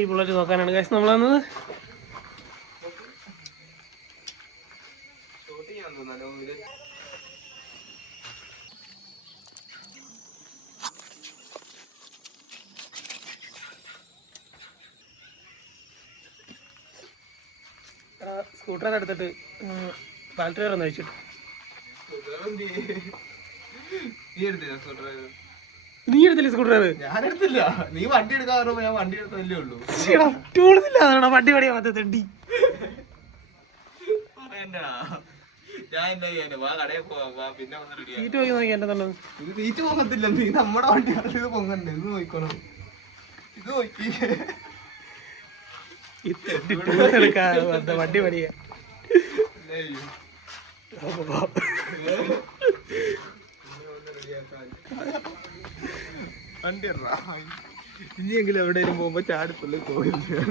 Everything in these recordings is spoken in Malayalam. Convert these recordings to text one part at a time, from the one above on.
ഈ ബുള്ളറ്റ് നോക്കാനാണ് ഗൈസ് നമ്മൾ വന്നത്. സ്കൂട്ടർ എടുത്തിട്ട് ബാറ്ററി ഒന്ന് വെച്ചിട്ട് നീ എടുത്തില്ലേ സ്കൂട്ടർ? ഞാൻ എടുത്തില്ല. നീ വണ്ടി എടുക്കാൻ പറയുമ്പോ ഞാൻ വണ്ടി എടുത്തല്ലേ ഉള്ളൂ. ടൂളില്ല വണ്ടി പണിയാ തണ്ടി സീറ്റ് പോയി നോക്കി എന്റെ തന്നെ ഇത് സീറ്റ് പൊങ്ങത്തില്ല. നീ നമ്മുടെ വണ്ടി ഇത് പൊങ്ങണ്ടേ? ഇത് നോക്കണം. ഇത് നോക്കി വണ്ടി പണിയാ വണ്ടി ഇനിയെങ്കിലും എവിടെയെങ്കിലും പോകുമ്പോ ചാടിപ്പുള്ള പോകില്ല.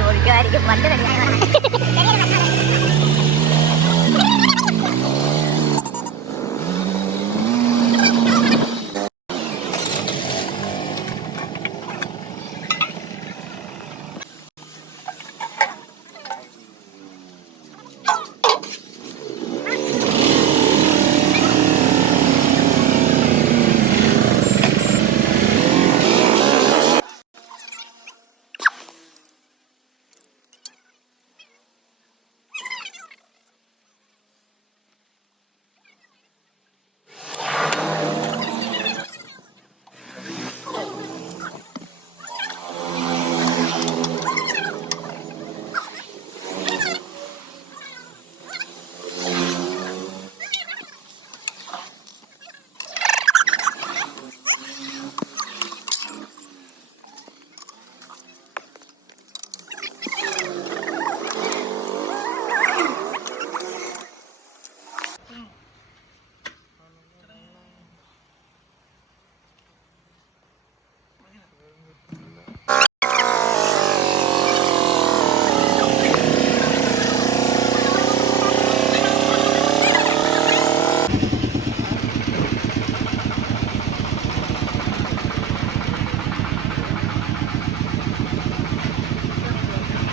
ചോദിക്കുമായിരിക്കും വണ്ടി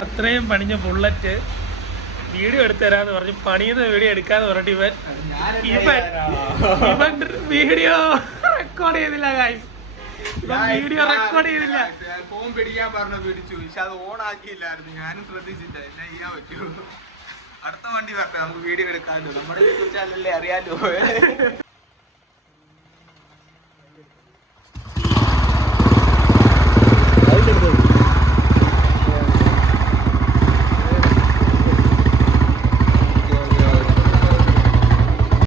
അത്രയും പണിഞ്ഞ ബുള്ളറ്റ് വീഡിയോ എടുത്തു തരാന്ന് പറഞ്ഞു. പണിയുന്ന വീഡിയോ എടുക്കാന്ന് പറഞ്ഞിട്ട് ഇവൻ വീഡിയോ റെക്കോർഡ് ചെയ്തില്ല ഗൈസ്. വീഡിയോ റെക്കോർഡ് ചെയ്തില്ല. ഫോൺ പിടിക്കാൻ പറഞ്ഞു പിടിച്ചു. പക്ഷെ അത് ഓൺ ആക്കിയില്ലായിരുന്നു. ഞാനും ശ്രദ്ധിച്ചില്ല. എന്നാ ചെയ്യാൻ പറ്റൂ. അടുത്ത വണ്ടി വരട്ടെ, നമുക്ക് വീഡിയോ എടുക്കാമല്ലോ. നമ്മുടെ യൂട്യൂബ് ചാനലിലെ അറിയാലോ.